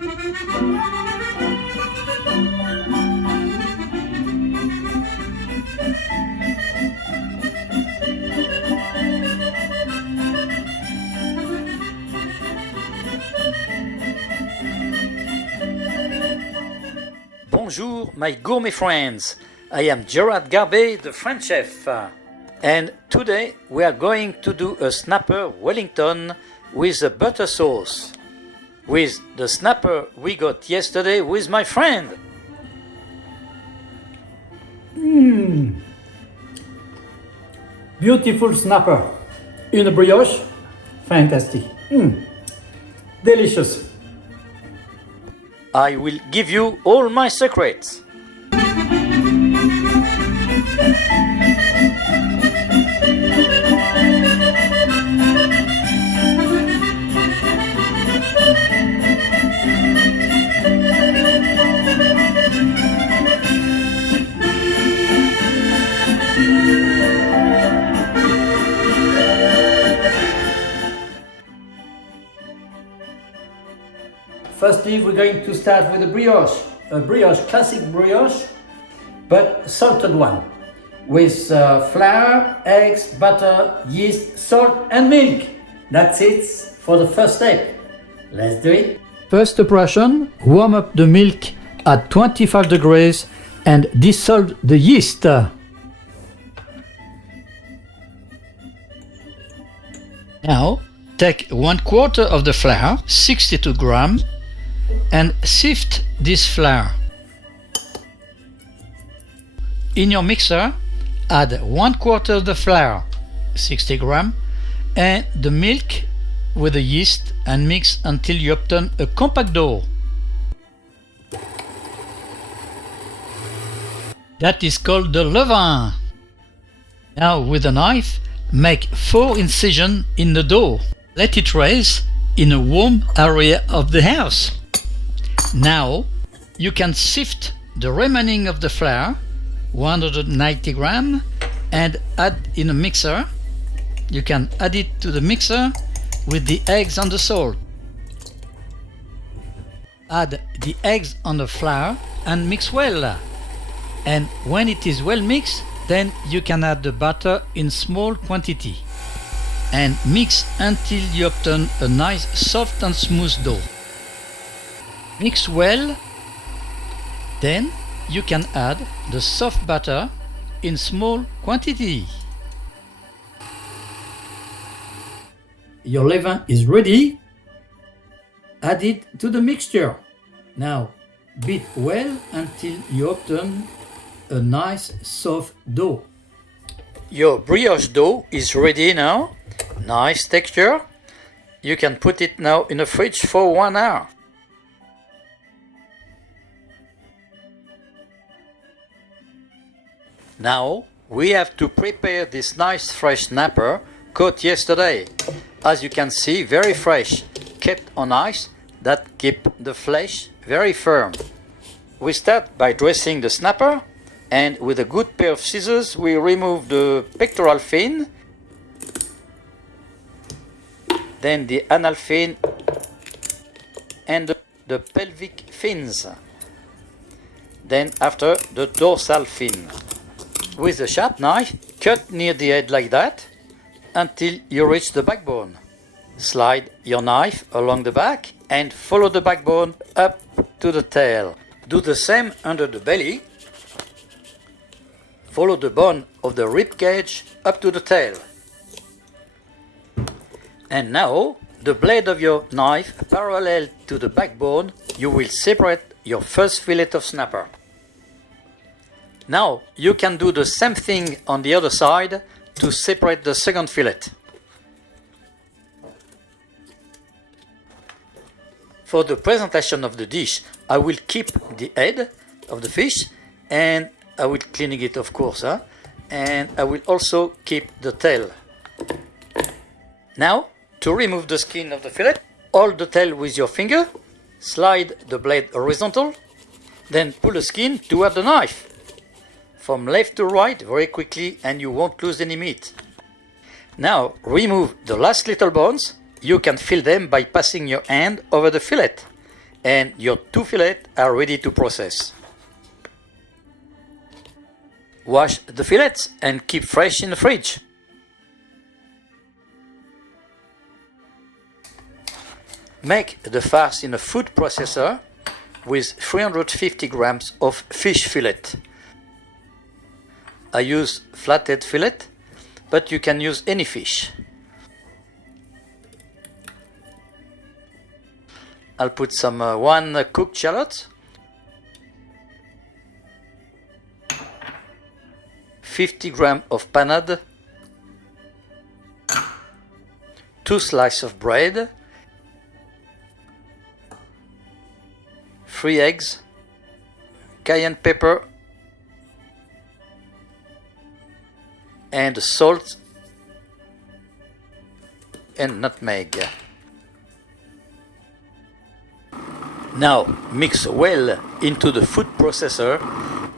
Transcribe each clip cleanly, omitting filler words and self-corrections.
Bonjour my gourmet friends, I am Garbé, the French chef, and today we are going to do a snapper Wellington with a butter sauce, with the snapper we got yesterday with my friend. Beautiful snapper in a brioche, fantastic, delicious. I will give you all my secrets. Firstly, we're going to start with a brioche, classic brioche, but salted one, with flour, eggs, butter, yeast, salt and milk. That's it for the first step. Let's do it. First operation, warm up the milk at 25 degrees and dissolve the yeast. Now, take 1/4 of the flour, 62 grams, and sift this flour. In your mixer, add 1/4 of the flour, 60 grams, and the milk with the yeast and mix until you obtain a compact dough. That is called the levain. Now with a knife, make 4 incisions in the dough. Let it rest in a warm area of the house. Now you can sift the remaining of the flour, 190 grams, and add in a mixer. You can add it to the mixer with the eggs and the salt. Add the eggs on the flour and mix well. And when it is well mixed, then you can add the butter in small quantity and mix until you obtain a nice soft and smooth dough. Mix well, then you can add the soft butter in small quantity. Your levain is ready. Add it to the mixture. Now beat well until you obtain a nice soft dough. Your brioche dough is ready now. Nice texture. You can put it now in the fridge for 1 hour. Now we have to prepare this nice fresh snapper caught yesterday. As you can see, very fresh, kept on ice that keep the flesh very firm. We start by dressing the snapper, and with a good pair of scissors we remove the pectoral fin, then the anal fin and the pelvic fins, then after the dorsal fin. With a sharp knife, cut near the head like that until you reach the backbone. Slide your knife along the back and follow the backbone up to the tail. Do the same under the belly. Follow the bone of the rib cage up to the tail. And now, the blade of your knife parallel to the backbone, you will separate your first fillet of snapper. Now you can do the same thing on the other side to separate the second fillet. For the presentation of the dish, I will keep the head of the fish and I will cleaning it, of course, and I will also keep the tail. Now, to remove the skin of the fillet, hold the tail with your finger, slide the blade horizontal, then pull the skin toward the knife. From left to right very quickly and you won't lose any meat. Now remove the last little bones. You can fill them by passing your hand over the fillet and your 2 fillets are ready to process. Wash the fillets and keep fresh in the fridge. Make the farce in a food processor with 350 grams of fish fillet. I use flathead fillet, but you can use any fish. I'll put some 1 cooked shallot, 50 grams of panade, 2 slices of bread, 3 eggs, cayenne pepper, and salt and nutmeg. Now mix well into the food processor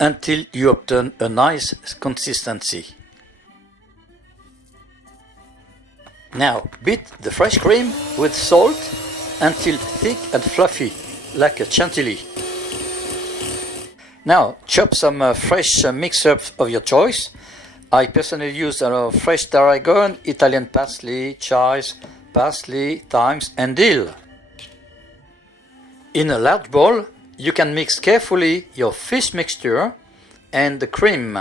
until you obtain a nice consistency. Now beat the fresh cream with salt until thick and fluffy, like a chantilly. Now chop some fresh mixed herbs of your choice. I personally use fresh tarragon, Italian parsley, chives, parsley, thymes and dill. In a large bowl, you can mix carefully your fish mixture and the cream,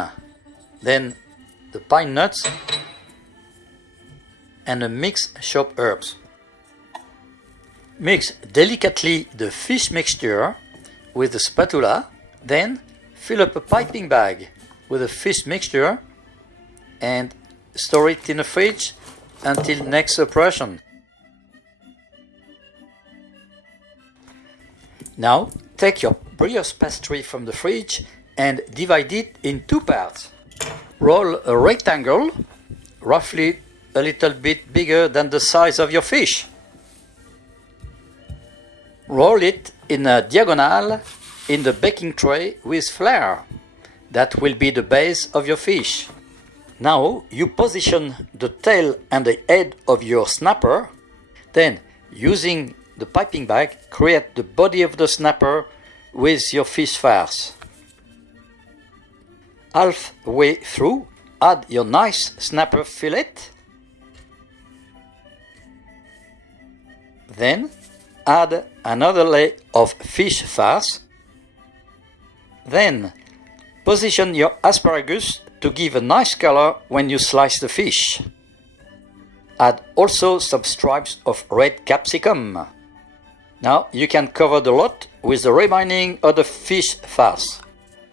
then the pine nuts and the mixed chopped herbs. Mix delicately the fish mixture with the spatula, then fill up a piping bag with the fish mixture and store it in the fridge until next operation. Now take your brioche pastry from the fridge and divide it in 2 parts. Roll a rectangle, roughly a little bit bigger than the size of your fish. Roll it in a diagonal in the baking tray with flour. That will be the base of your fish. Now you position the tail and the head of your snapper. Then, using the piping bag, create the body of the snapper with your fish farce. Halfway through, add your nice snapper fillet. Then add another layer of fish farce. Then position your asparagus to give a nice color when you slice the fish. Add also some stripes of red capsicum. Now you can cover the lot with the remaining of the fish farce.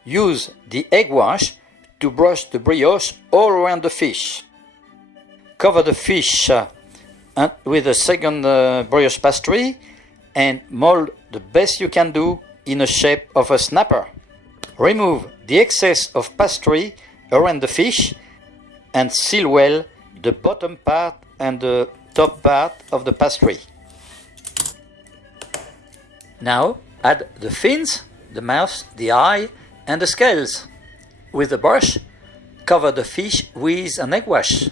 Use the egg wash to brush the brioche all around the fish. Cover the fish with a second brioche pastry and mold the best you can do in the shape of a snapper. Remove the excess of pastry around the fish and seal well the bottom part and the top part of the pastry. Now add the fins, the mouth, the eye and the scales. With the brush, cover the fish with an egg wash.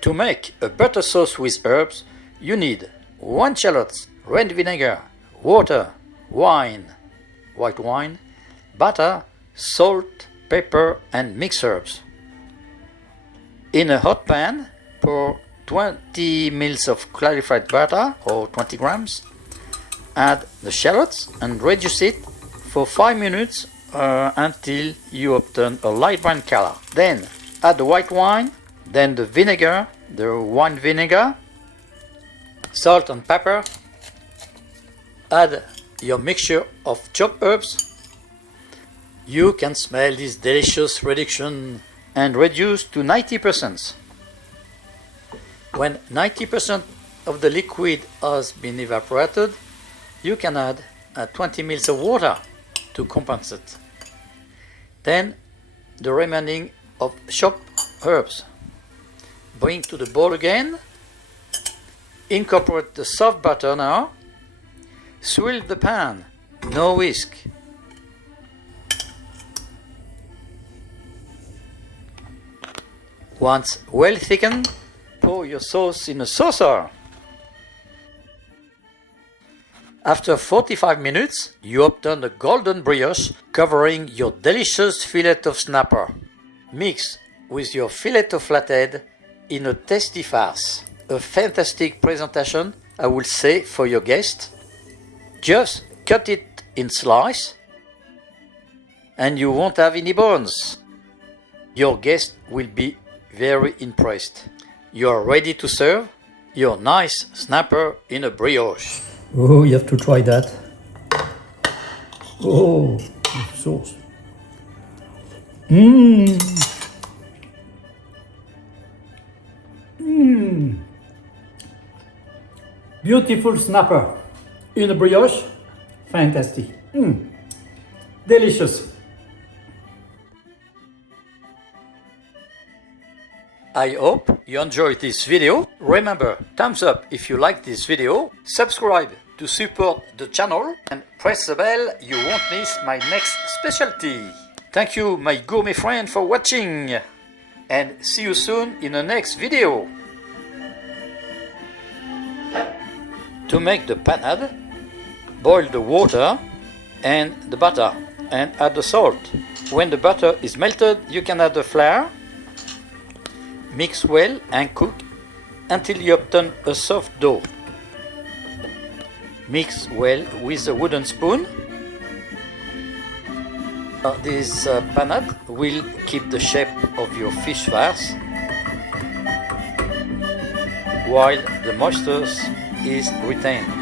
To make a butter sauce with herbs, you need 1 shallot, red vinegar, water, wine, white wine, butter, salt, pepper and mixed herbs. In a hot pan, pour 20 ml of clarified butter or 20 grams. Add the shallots and reduce it for 5 minutes until you obtain a light brown color. Then add the white wine, then the vinegar, the wine vinegar, salt and pepper. Add your mixture of chopped herbs. You can smell this delicious reduction and reduce to 90%. When 90% of the liquid has been evaporated, you can add 20 ml of water to compensate. Then the remaining of chopped herbs. Bring to the bowl again. Incorporate the soft butter now. Swirl the pan, no whisk. Once well thickened, pour your sauce in a saucer. After 45 minutes, you obtain a golden brioche covering your delicious fillet of snapper. Mix with your fillet of flathead in a tasty farce. A fantastic presentation, I will say, for your guest. Just cut it in slices and you won't have any bones. Your guest will be very impressed. You are ready to serve your nice snapper in a brioche. Oh, you have to try that. Oh, sauce. Mmm. Mmm. Beautiful snapper in a brioche. Fantastic. Mmm. Delicious. I hope you enjoyed this video. Remember, thumbs up if you like this video, subscribe to support the channel, and press the bell, you won't miss my next specialty. Thank you, my gourmet friend, for watching, and see you soon in the next video. To make the panade, boil the water and the butter and add the salt. When the butter is melted, you can add the flour. Mix well and cook until you obtain a soft dough. Mix well with a wooden spoon. This panade will keep the shape of your fish farce while the moisture is retained.